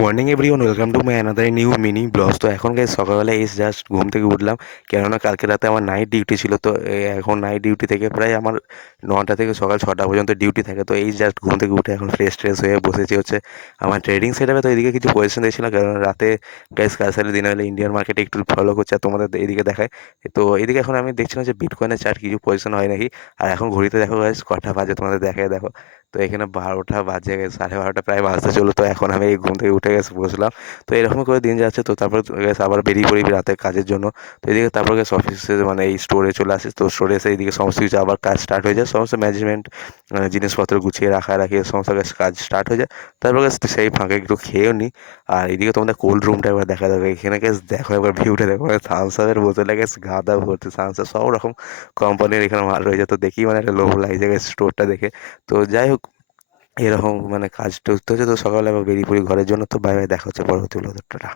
Morning everyone, welcome to my another new mini blogs. তো এখন guys সকালবেলা এসে জাস্ট ঘুম থেকে উঠলাম, কেননা কালকে রাতে আমার নাইট ডিউটি ছিল। তো এখন নাইট ডিউটি থেকে প্রায় আমার 9টা থেকে সকাল 6টা পর্যন্ত ডিউটি থাকে। তো এই জাস্ট ঘুম থেকে উঠে এখন ফ্রেশ হয়ে বসেছি হচ্ছে আমার ট্রেডিং সেটআপে। তো এদিকে কিছু পজিশন দেখছিলাম, কারণ রাতে গাইস কাজ সারি দিনে হলে ইন্ডিয়ান মার্কেটে একটু ফলো করছে আর তোমাদের এদিকে দেখায়। তো এদিকে এখন আমি দেখছিলাম যে বিটকয়েনের চার্ট কিছু পজিশন হয় নাকি। আর এখন ঘড়িতে দেখো গাইস কটা বাজে, তোমাদের দেখায় দেখো। তো এখানে 12টা বাজে গেছে, 12:30 প্রায় বাজতে চলো। তো এখন আমি এই ঘুম থেকে উঠে গেছে বসলাম। তো এরকম করে দিন যাচ্ছে। তো তারপর গেছে আবার বেরিয়ে পড়ি রাতে কাজের জন্য। তো এদিকে তারপর গেছে অফিসে, মানে এই স্টোরে চলে আসি। তো স্টোরে এসে এইদিকে সমস্ত কিছু আবার কাজ স্টার্ট হয়ে যায়, সমস্ত ম্যানেজমেন্ট জিনিসপত্র গুছিয়ে রাখি সমস্ত কাজ স্টার্ট হয়ে যায়। তারপর গেছে সেই ফাঁকে একটু খেয়েও নিই। আর এদিকে তোমাদের কোল্ড রুমটা একবার দেখা যাবে, এখানে গেছে দেখো একবার ভিউটা দেখো, মানে থামস আপের বোতলে গেছে গাদা ভর্তি থামস আপ, সব রকম কোম্পানির এখানে মাল রয়েছে। তো দেখি মানে একটা লোভ লাগছে গেছে স্টোরটা দেখে। তো যাই হোক, এরকম মানে কাজ করতে হচ্ছে। তো সকালে আবার বেরিয়ে পড়ি ঘরের জন্য। তো বাই বাই, দেখা হচ্ছে পরবর্তী ভিডিওতে, টাটা।